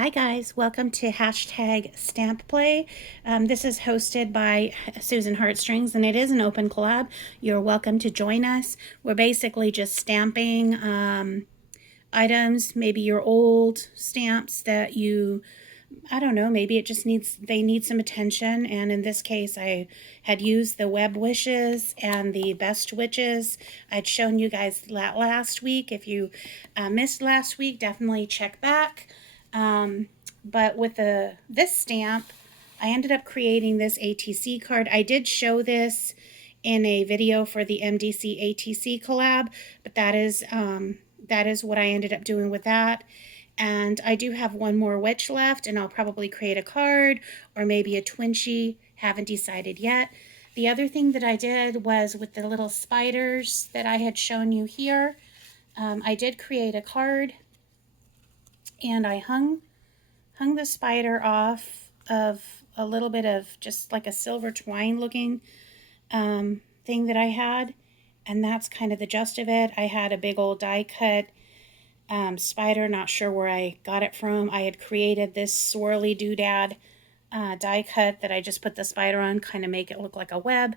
Hi guys, welcome to hashtag Stamp Play. This is hosted by Susan Heartstrings and it is an open collab. You're welcome to join us. We're basically just stamping items, maybe your old stamps that I don't know, maybe they need some attention. And in this case, I had used the Web Wishes and the Best Witches. I'd shown you guys that last week. If you missed last week, definitely check back. But with this stamp, I ended up creating this ATC card. I did show this in a video for the MDC ATC collab, but that is what I ended up doing with that. And I do have one more witch left, and I'll probably create a card or maybe a twinchie. Haven't decided yet. The other thing that I did was with the little spiders that I had shown you here, I did create a card, and I hung the spider off of a little bit of just like a silver twine looking thing that I had, and that's kind of the gist of it. I had a big old die cut spider, not sure where I got it from. I had created this swirly doodad die cut that I just put the spider on, kind of make it look like a web.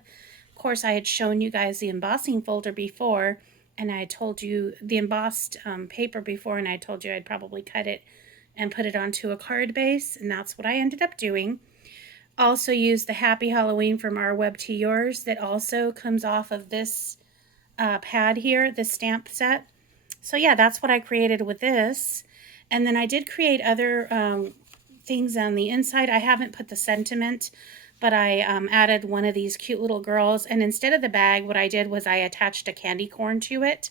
Of course, I had shown you guys the embossing folder before, and I told you the embossed paper before, and I told you I'd probably cut it and put it onto a card base, and that's what I ended up doing. Also used the Happy Halloween from Our Web to Yours that also comes off of this pad here, this stamp set. So yeah, that's what I created with this. And then I did create other things on the inside. I haven't put the sentiment, but I added one of these cute little girls. And instead of the bag, what I did was I attached a candy corn to it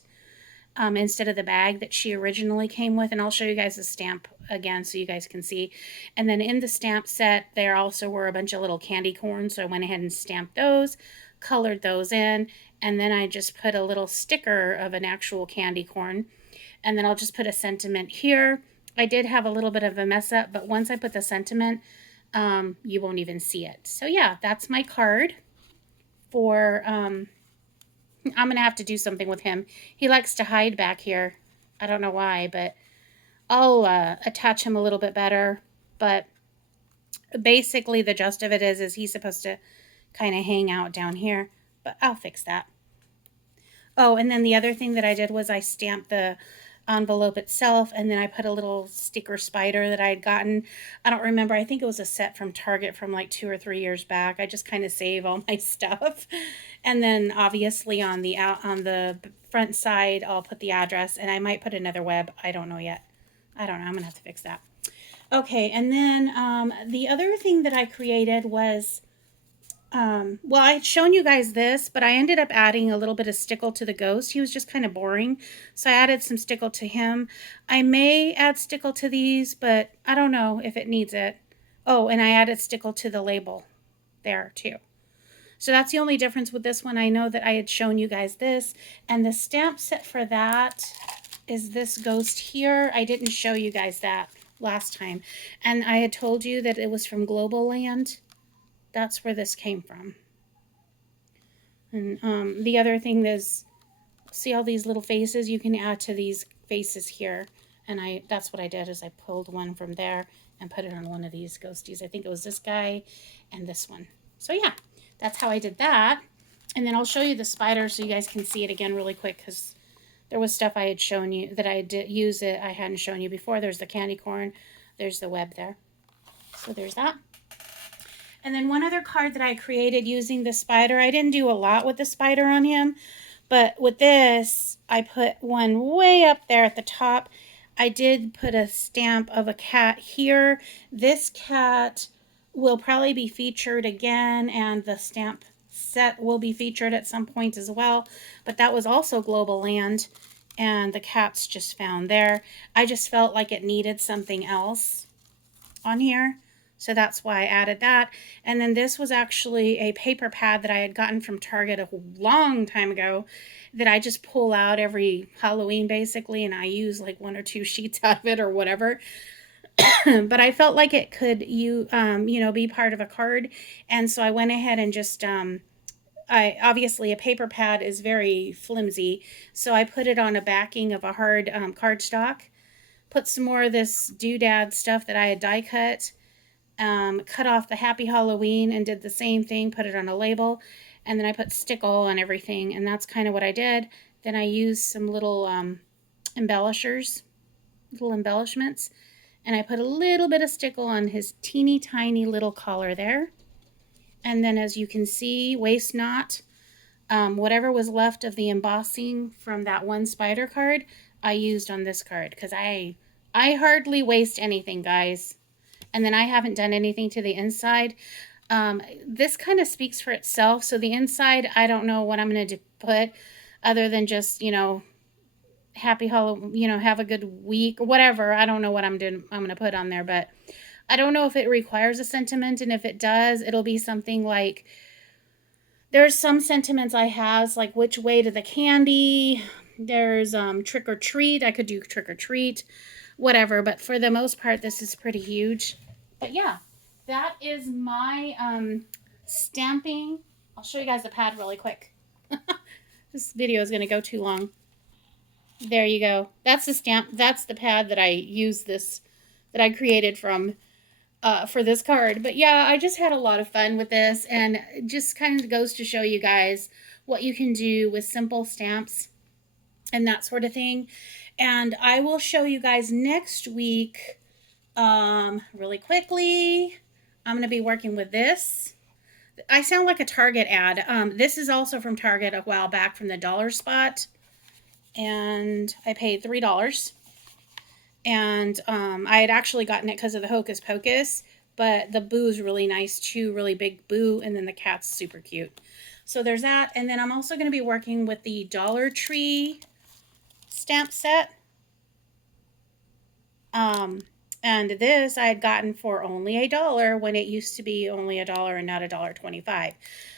instead of the bag that she originally came with. And I'll show you guys the stamp again so you guys can see. And then in the stamp set, there also were a bunch of little candy corns. So I went ahead and stamped those, colored those in, and then I just put a little sticker of an actual candy corn. And then I'll just put a sentiment here. I did have a little bit of a mess up, but once I put the sentiment, you won't even see it. So yeah, that's my card for, I'm going to have to do something with him. He likes to hide back here. I don't know why, but I'll attach him a little bit better. But basically the gist of it is he's supposed to kind of hang out down here, but I'll fix that. Oh, and then the other thing that I did was I stamped the envelope itself, and then I put a little sticker spider that I had gotten. I don't remember. I think it was a set from Target from like 2 or 3 years back. I just kind of save all my stuff. And then obviously on the front side, I'll put the address, and I might put another web. I don't know yet. I don't know. I'm going to have to fix that. Okay, and then the other thing that I created was well, I had shown you guys this, but I ended up adding a little bit of stickle to the ghost. He was just kind of boring, so I added some stickle to him. I may add stickle to these, but I don't know if it needs it. Oh, and I added stickle to the label there too. So that's the only difference with this one. I know that I had shown you guys this, and the stamp set for that is this ghost here. I didn't show you guys that last time, and I had told you that it was from Global Land. That's where this came from. And the other thing is, see all these little faces? You can add to these faces here. And that's what I did, is I pulled one from there and put it on one of these ghosties. I think it was this guy and this one. So yeah, that's how I did that. And then I'll show you the spider so you guys can see it again really quick, because there was stuff I had shown you that I did use it I hadn't shown you before. There's the candy corn. There's the web there. So there's that. And then one other card that I created using the spider, I didn't do a lot with the spider on him, but with this, I put one way up there at the top. I did put a stamp of a cat here. This cat will probably be featured again, and the stamp set will be featured at some point as well, but that was also Global Land, and the cat's just found there. I just felt like it needed something else on here. So that's why I added that. And then this was actually a paper pad that I had gotten from Target a long time ago that I just pull out every Halloween basically, and I use like 1 or 2 sheets out of it or whatever. But I felt like it could be part of a card, and so I went ahead and just obviously a paper pad is very flimsy, so I put it on a backing of a hard cardstock. put some more of this doodad stuff that I had die cut, cut off the Happy Halloween and did the same thing, put it on a label, and then I put stickle on everything, and that's kind of what I did. Then I used some little embellishers, little embellishments, and I put a little bit of stickle on his teeny tiny little collar there. And then as you can see, waste not, whatever was left of the embossing from that one spider card, I used on this card because I hardly waste anything, guys. And then I haven't done anything to the inside. This kind of speaks for itself. So the inside, I don't know what I'm going to put other than just, happy Halloween, have a good week or whatever. I don't know what I'm going to put on there, but I don't know if it requires a sentiment. And if it does, it'll be something like, there's some sentiments I have, like which way to the candy. There's trick or treat. I could do trick or treat, whatever. But for the most part, this is pretty huge. But yeah, that is my stamping. I'll show you guys the pad really quick. This video is going to go too long. There you go. That's the stamp. That's the pad that I use this, that I created from for this card. But yeah, I just had a lot of fun with this, and it just kind of goes to show you guys what you can do with simple stamps and that sort of thing. And I will show you guys next week really quickly. I'm going to be working with this. I sound like a Target ad. This is also from Target a while back from the dollar spot, and I paid $3. And I had actually gotten it because of the Hocus Pocus, but the boo is really nice too, really big boo, and then the cat's super cute. So there's that. And then I'm also going to be working with the Dollar Tree stamp set. And this I had gotten for only $1 when it used to be only $1 and not $1.25.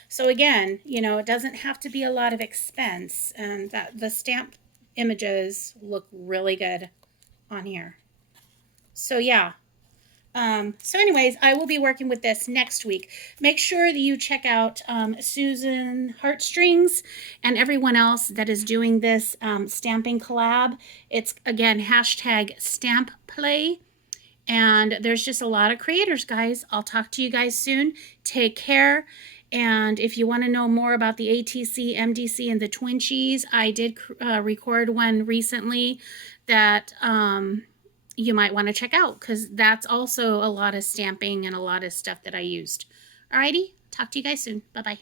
So again, it doesn't have to be a lot of expense, and that the stamp images look really good on here. So yeah. So anyways, I will be working with this next week. Make sure that you check out Susan Heartstrings and everyone else that is doing this stamping collab. It's, again, #StampPlay. And there's just a lot of creators, guys. I'll talk to you guys soon. Take care. And if you want to know more about the ATC, MDC, and the Twinchies, I did record one recently that you might want to check out, because that's also a lot of stamping and a lot of stuff that I used. Alrighty, talk to you guys soon. Bye-bye.